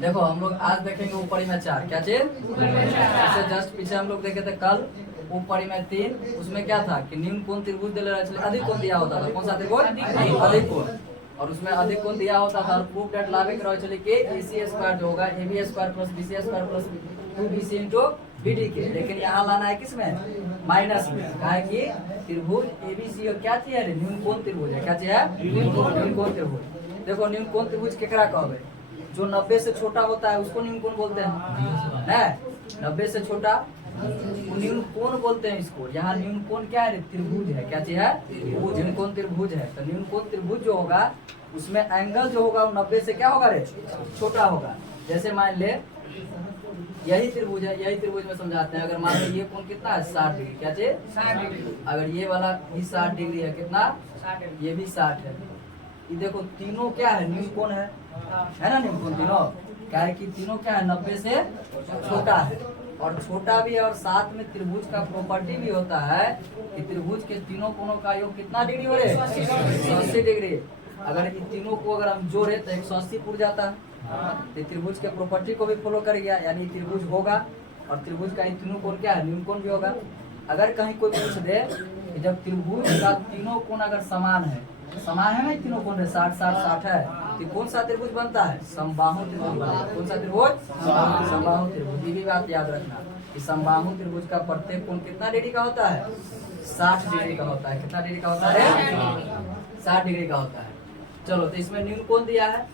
देखो हम लोग आज देखेंगे ऊपरी में 4, क्या चीज? इससे जस्ट पीछे हम लोग देखे थे कल ऊपरी में 3, उसमें क्या था कि निम्न कोण त्रिभुज अधिक कोण दिया होता था। कौन सा त्रिभुज? अधिक कोण। और उसमें अधिक कोण दिया होता था। प्रूफ डेट लावे करो चलिए कि AC स्क्वायर जो होगा AB square plus BC square plus 2BC into BD के। लेकिन यहाँ लाना है किसमें? माइनस में। कहा है कि त्रिभुज ABC और क्या चीज है? न्यून कोण त्रिभुज है। क्या चीज है? न्यून कोण त्रिभुज। देखो न्यून कोण त्रिभुज केकरा कहबे? जो 90 से छोटा होता है उसको न्यून कोण बोलते हैं। 90 से छोटा न्यून कोण बोलते हैं इसको। यहाँ न्यून कोण क्या है? त्रिभुज है। क्या चीज है? त्रिभुज। न्यून कोण त्रिभुज है। तो न्यून कोण त्रिभुज जो होगा उसमें एंगल जो होगा वो 90 से क्या होगा रे? छोटा होगा। जैसे मान ले यही त्रिभुज है, यही त्रिभुज में समझाते हैं। अगर मान लो ये कोण कितना है? 60 डिग्री। क्या चीज? 60 डिग्री। अगर ये वाला भी 60 डिग्री है, कितना? 60। ये भी 60 है। ये देखो तीनों क्या है? न्यून कोण है ना? न्यून कोण तीनों क्या है कि तीनों क्या है? 90 से छोटा है और छोटा भी है। और साथ में त्रिभुज का प्रॉपर्टी भी होता है कि त्रिभुज के तीनों कोणों का योग कितना डिग्री हो रहे? 180 डिग्री। अगर इन तीनों को अगर हम जोड़े तो 180 पूर जाता है। तो त्रिभुज के प्रॉपर्टी को भी फॉलो कर गया, यानी त्रिभुज होगा और त्रिभुज का इन तीनों कोण क्या है? न्यून कोण भी होगा। अगर कहीं कोई पूछ दे कि जब त्रिभुज का तीनों कोण अगर समान है, समान है ना तीनों कोण है, 60 60 60 है, तो कौन सा त्रिभुज बनता है? समबाहु त्रिभुज बनता है। कौन सा त्रिभुज? समबाहु त्रिभुज। ये भी बात याद रखना कि समबाहु त्रिभुज का प्रत्येक कोण कितना डिग्री का होता है? 60 डिग्री का होता है। कितना डिग्री का होता है? 60 डिग्री का होता है। चलो तो इसमें न्यून कोण दिया है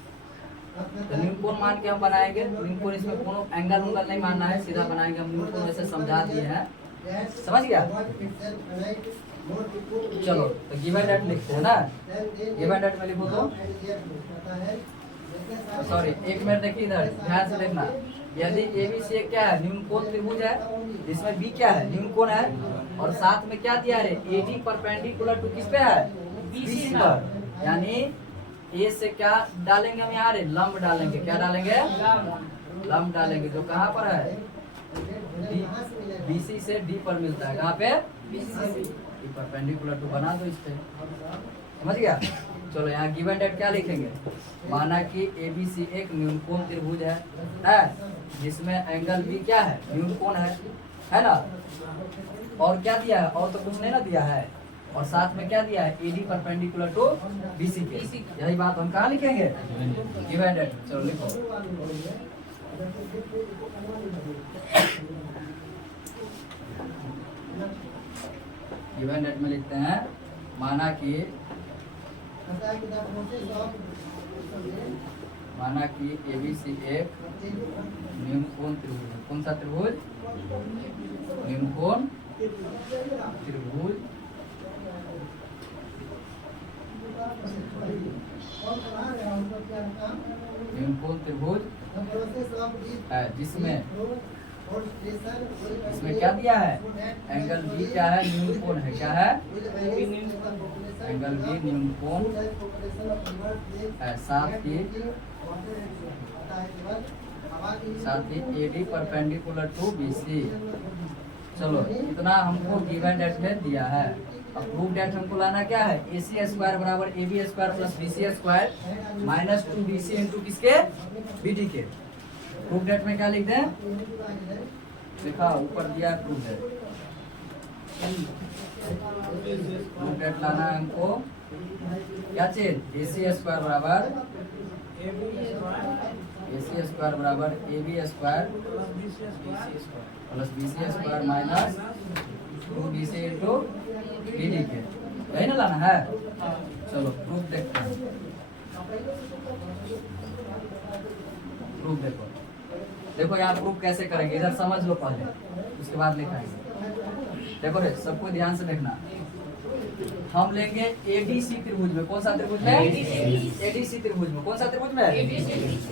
तो न्यून कोण मान के हम बनाएंगे। न्यून कोण इसमें कोनो एंगल उंगल नहीं मानना है, सीधा बनाएंगे हम। न्यून कोण वैसे समझा दिए हैं, समझ गया? चलो तो गिवन डेट लिखते हैं ना। गिवन डेट में लिखो तो सॉरी एक मिनट देखिए, इधर ध्यान से देखना। यदि ABC क्या है? न्यून कोण त्रिभुज है, इसमें B क्या है? न्यून कोण है। और साथ में क्या दिया है? AD परपेंडिकुलर टू किस पे है? BC पर। यानी A से क्या डालेंगे हम यहाँ? लंब डालेंगे। क्या डालेंगे? लंब डालेंगे। जो कहाँ पर है? BC से D पर मिलता है। कहाँ पे? BC परपेंडिकुलर टू बना दो इस पे। समझ गया? चलो यहाँ गिवन डेट क्या लिखेंगे? माना कि ABC एक न्यून कोण त्रिभुज है जिसमें एंगल B क्या है? न्यून कोण है ना? और क्या दिया है? और तो कुछ नहीं ना दिया है। और साथ में क्या दिया है? AD परपेंडिकुलर टू BC के। यही बात हम कहाँ लिखेंगे? Given date. चलो लिखो। गिवन डेट में लिखते हैं माना कि ABC एक न्यून कोण त्रिभुज है। कौन सा त्रिभुज? न्यून कोण त्रिभुज न्यून कोण त्रिभुज है जिसमें इसमें क्या दिया है? एंगल B क्या है? न्यून कोण है। क्या है? एंगल B न्यून कोण है। साथ ही AD परपेंडिकुलर टू BC। चलो इतना हमको गिवन डेट में दिया है। अब प्रूफ डेट हमको लाना क्या है? AC स्क्वायर बराबर AB square plus BC square minus 2BC into किसके? BD के। प्रूफ डेट में क्या लिख दें? देखा ऊपर दिया प्रूफ डेट। प्रूफ डेट लाना है हमको क्या चीज? AC स्क्वायर बराबर AB square plus BC square minus 2BC into BD के। यही ना लाना है? चलो प्रूफ देखते हैं। प्रूफ देखो यहाँ प्रूफ कैसे करेंगे, इधर समझ लो पहले, उसके बाद लिखाएंगे। देखो रे सबको ध्यान से देखना। हम लेंगे ADC त्रिभुज में। कौन सा त्रिभुज में? ADC त्रिभुज में। कौन सा त्रिभुज में?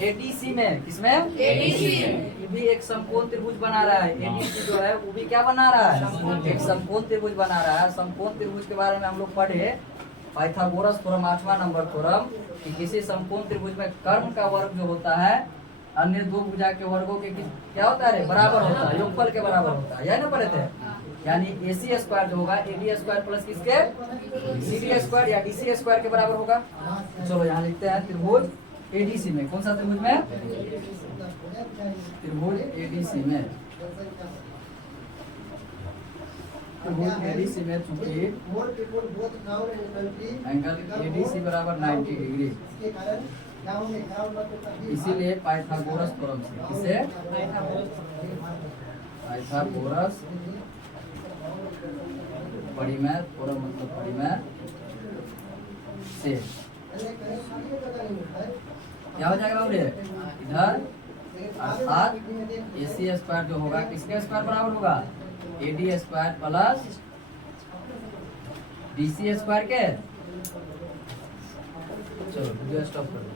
ADC में। किसमें? ADC। ये भी एक समकोण त्रिभुज बना रहा है। ADC जो है वो भी क्या बना रहा है? एक समकोण त्रिभुज बना रहा है। समकोण त्रिभुज के बारे में हम लोग पढ़े पाइथागोरस थ्योरम 8वां नंबर थ्योरम कि किसी समकोण त्रिभुज में कर्ण का वर्ग जो होता है अन्य दो भुजा के वर्गों के क्या होता है? बराबर होता है, योगफल के बराबर होता है। यही ना पढ़े थे? यानी AC स्क्वायर जो होगा AD स्क्वायर प्लस किसके? CD स्क्वायर या DC स्क्वायर के बराबर होगा। चलो यहाँ लिखते हैं त्रिभुज एडीसी में, कौन सा त्रिभुज में? त्रिभुज एडीसी में, त्रिभुज एडीसी में चूंकि एंगल एडीसी बराबर 90 डिग्री, इसीलिए पाइथागोरस थ्योरम से, किसे? पाइथागोरस परिमेय थ्योरम, मतलब परिमेय से क्या हो जाएगा बाबू? इधर अर्थात AC स्क्वायर जो होगा किसके स्क्वायर बराबर होगा? AD square plus BC square के। चलो वीडियो स्टॉप कर दो।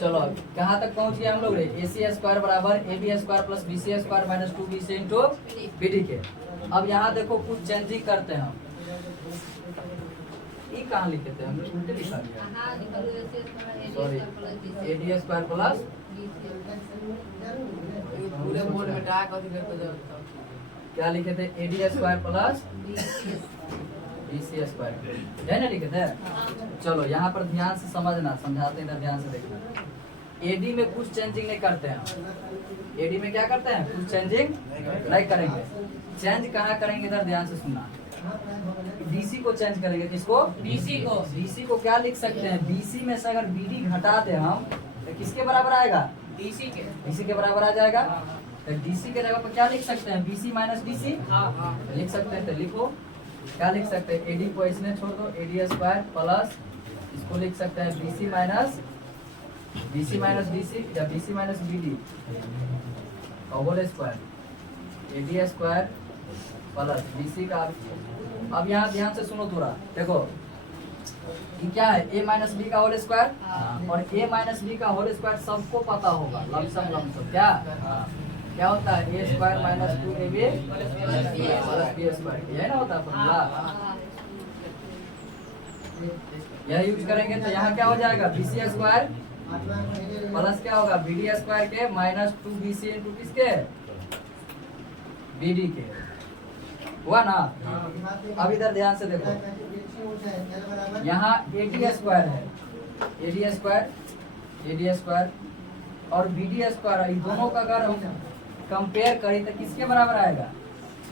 चलो कहाँ तक पहुंच गए हम लोग रे? AC स्क्वायर बराबर AB square plus BC square minus 2BC into BD के। अब यहाँ देखो कुछ चेंजिंग करते हैं हम। ये कहाँ लिखे थे हमने? उल्टे लिखा गया, सॉरी। AD स्क्वायर प्लस पूरे मोड हटा कर क्या लिखे थे? AD square plus BC square, है ना लिखे थे? चलो यहाँ पर ध्यान से समझना, समझाते हैं, ध्यान से देखना। AD में कुछ चेंजिंग नहीं करते हैं। AD में क्या करते हैं? कुछ चेंजिंग नहीं करेंगे। चेंज कहाँ करेंगे? इधर ध्यान से सुनना। BC को चेंज करेंगे, किसको? BC को। BC को क्या लिख सकते हैं? BC में से अगर BD घटा दे हम तो किसके बराबर आएगा? DC के। BC के बराबर आ जाएगा। तो DC के जगह पर क्या लिख सकते हैं? BC माइनस BC लिख सकते हैं। तो लिखो, क्या लिख सकते हैं? AD को इसमें छोड़ दो, AD स्क्वायर प्लस इसको लिख सकते हैं BC माइनस BC या BC minus BD whole square, AD square plus BC का। अब यहाँ ध्यान से सुनो थोड़ा, देखो ये क्या है? A माइनस बी का होल स्क्वायर, और A माइनस बी का होल स्क्वायर सबको पता होगा, लमसम क्या होता है? A square minus 2AB plus B square, यही ना होता है फॉर्मूला? यह यूज करेंगे तो यहाँ क्या हो जाएगा? BC स्क्वायर प्लस क्या होगा? BD स्क्वायर के माइनस 2BC इंटू किसके? BD के। हुआ ना? अब इधर ध्यान से देखो, यहाँ AD स्क्वायर है, AD स्क्वायर और BD स्क्वायर, ये दोनों का अगर हम कंपेयर करें तो किसके बराबर आएगा?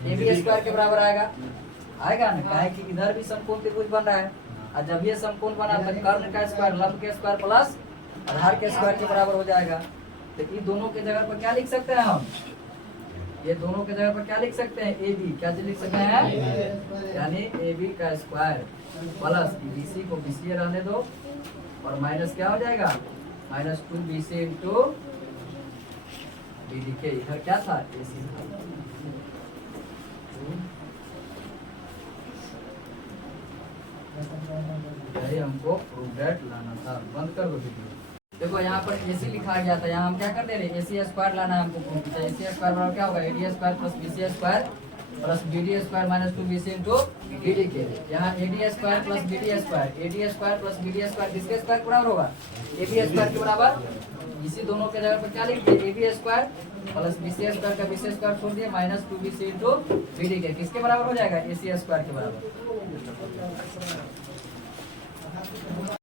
AB स्क्वायर के बराबर आएगा ना? काहे कि इधर भी समकोण त्रिभुज बन रहा है, और जब ये समकोण बना तो कर्ण का स्क्वायर, लंब के स्क्वायर प्लस आधार के स्क्वायर के बराबर हो जाएगा। तो ये दोनों के जगह पर क्या लिख सकते हैं हम? ये दोनों के जगह पर क्या लिख सकते हैं? AB क्या लिख सकते हैं? यानी AB का स्क्वायर प्लस BC को BC रहने दो, और माइनस क्या हो जाएगा? माइनस 2BC इंटू BD के। इधर क्या था? AC था। यही हमको प्रूफ लाना था। बंद कर दो वीडियो। देखो यहाँ पर AC लिखा गया था, यहाँ हम क्या कर दे रहे? AC स्क्वायर लाना है हमको प्रूफ। AC स्क्वायर बराबर क्या होगा? AD square plus BC square plus BD square minus 2BC into BD के। यहाँ AD square plus BD square, AD square plus BD square किसके स्क्वायर के बराबर होगा? AB स्क्वायर के बराबर। इसी दोनों के जगह पर क्या लिखते हैं? AB square plus BC square का BC स्क्वायर छोड़ दिया, माइनस 2BC इंटू BD के। किसके बराबर हो जाएगा? AC स्क्वायर के बराबर।